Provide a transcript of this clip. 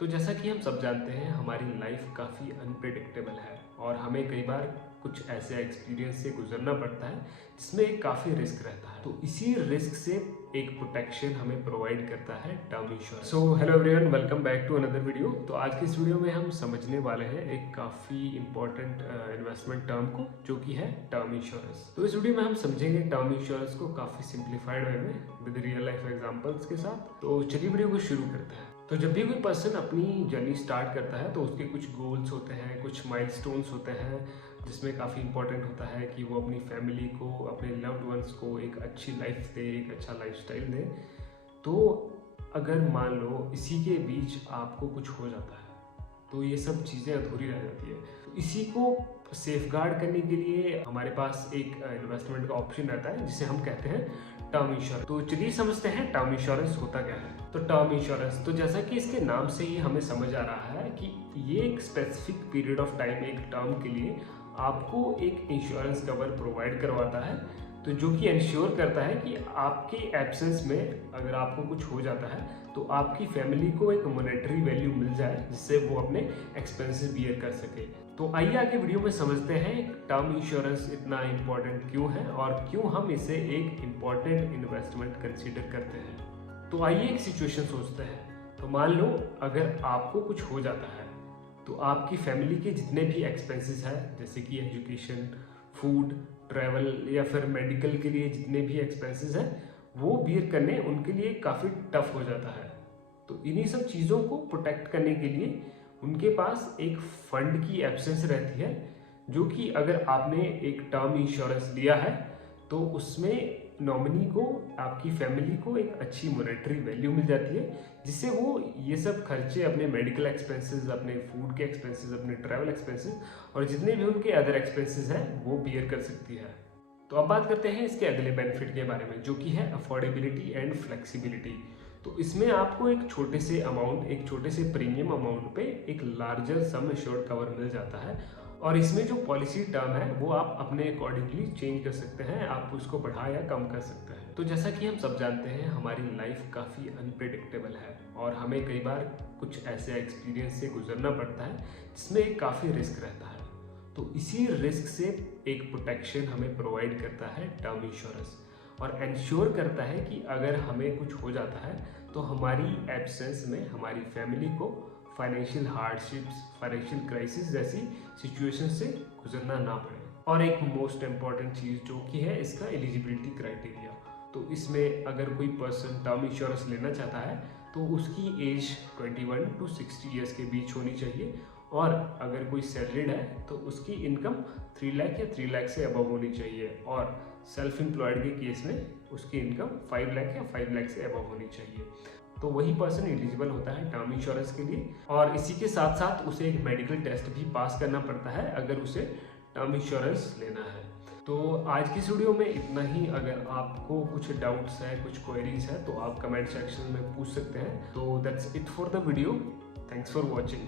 तो जैसा कि हम सब जानते हैं हमारी लाइफ काफ़ी अनप्रेडिक्टेबल है और हमें कई बार कुछ ऐसे एक्सपीरियंस से गुजरना पड़ता है जिसमें एक काफ़ी रिस्क रहता है। तो इसी रिस्क से एक प्रोटेक्शन हमें प्रोवाइड करता है term insurance. So hello everyone, welcome back to another video. तो आज की इस वीडियो में हम समझने वाले हैं एक काफ़ी इंपॉर्टेंट इन्वेस्टमेंट टर्म को, जो कि है टर्म इंश्योरेंस। तो इस वीडियो में हम समझेंगे टर्म इंश्योरेंस को काफ़ी सिंप्लीफाइड वे में विद रियल लाइफ एग्जांपल्स के साथ। तो चलिए वीडियो को शुरू करते हैं। तो जब भी कोई पर्सन अपनी जर्नी स्टार्ट करता है तो उसके कुछ गोल्स होते हैं, कुछ माइलस्टोन्स होते हैं, जिसमें काफ़ी इंपॉर्टेंट होता है कि वो अपनी फैमिली को, अपने लव्ड वंस को एक अच्छी लाइफ दे, एक अच्छा लाइफस्टाइल दे। तो अगर मान लो इसी के बीच आपको कुछ हो जाता है तो ये सब चीज़ें अधूरी रह जाती है। तो इसी को सेफगार्ड करने के लिए हमारे पास एक इन्वेस्टमेंट का ऑप्शन रहता है जिसे हम कहते हैं टर्म इंश्योरेंस। तो चलिए समझते हैं टर्म इंश्योरेंस होता क्या है। तो टर्म इंश्योरेंस, तो जैसा कि इसके नाम से ही हमें समझ आ रहा है कि ये एक स्पेसिफिक पीरियड ऑफ टाइम, एक टर्म के लिए आपको एक इंश्योरेंस कवर प्रोवाइड करवाता है। तो जो कि इंश्योर करता है कि आपके एब्सेंस में अगर आपको कुछ हो जाता है तो आपकी फैमिली को एक मॉनेटरी वैल्यू मिल जाए जिससे वो अपने एक्सपेंसेस बियर कर सके। तो आइए आगे वीडियो में समझते हैं टर्म इंश्योरेंस इतना इम्पोर्टेंट क्यों है और क्यों हम इसे एक इम्पोर्टेंट इन्वेस्टमेंट कंसीडर करते हैं। तो आइए एक सिचुएशन सोचते हैं। तो मान लो अगर आपको कुछ हो जाता है तो आपकी फैमिली के जितने भी एक्सपेंसेस हैं, जैसे कि एजुकेशन, फूड, ट्रैवल या फिर मेडिकल के लिए जितने भी एक्सपेंसेस हैं, वो बियर करने उनके लिए काफ़ी टफ हो जाता है। तो इन्हीं सब चीज़ों को प्रोटेक्ट करने के लिए उनके पास एक फंड की एब्सेंस रहती है, जो कि अगर आपने एक टर्म इंश्योरेंस लिया है तो उसमें नॉमिनी को, आपकी फैमिली को एक अच्छी मॉनेटरी वैल्यू मिल जाती है, जिससे वो ये सब खर्चे, अपने मेडिकल एक्सपेंसेस, अपने फूड के एक्सपेंसेस, अपने ट्रैवल एक्सपेंसेस और जितने भी उनके अदर एक्सपेंसेस हैं वो बियर कर सकती है। तो अब बात करते हैं इसके अगले बेनिफिट के बारे में, जो कि है अफोर्डेबिलिटी एंड फ्लेक्सिबिलिटी। तो इसमें आपको एक छोटे से अमाउंट, एक छोटे से प्रीमियम अमाउंट पे एक लार्जर सम एश्योर्ड कवर मिल जाता है और इसमें जो पॉलिसी टर्म है वो आप अपने अकॉर्डिंगली चेंज कर सकते हैं, आप उसको बढ़ा या कम कर सकते हैं। तो जैसा कि हम सब जानते हैं हमारी लाइफ काफ़ी अनप्रेडिक्टेबल है और हमें कई बार कुछ ऐसे एक्सपीरियंस से गुजरना पड़ता है जिसमें एक काफ़ी रिस्क रहता है। तो इसी रिस्क से एक प्रोटेक्शन हमें प्रोवाइड करता है टर्म इंश्योरेंस और इंश्योर करता है कि अगर हमें कुछ हो जाता है तो हमारी एब्सेंस में हमारी फैमिली को फाइनेंशियल हार्डशिप्स, फाइनेंशियल क्राइसिस जैसी सिचुएशन से गुजरना ना पड़े। और एक मोस्ट इम्पॉर्टेंट चीज़ जो कि है इसका एलिजिबिलिटी क्राइटेरिया। तो इसमें अगर कोई पर्सन टर्म इंश्योरेंस लेना चाहता है तो उसकी एज 21 to 60 ईयर्स के बीच होनी चाहिए और अगर कोई सैलरीड है तो उसकी इनकम 3 लाख या 3 लाख से अबव होनी चाहिए और सेल्फ एम्प्लॉयड के केस में उसकी इनकम 5 लाख या 5 लाख से अबव होनी चाहिए। तो वही पर्सन एलिजिबल होता है टर्म इंश्योरेंस के लिए और इसी के साथ साथ उसे एक मेडिकल टेस्ट भी पास करना पड़ता है अगर उसे टर्म इंश्योरेंस लेना है। तो आज की इस वीडियो में इतना ही। अगर आपको कुछ डाउट्स है, कुछ क्वेरीज है तो आप कमेंट सेक्शन में पूछ सकते हैं। तो that's it for the video. Thanks for watching.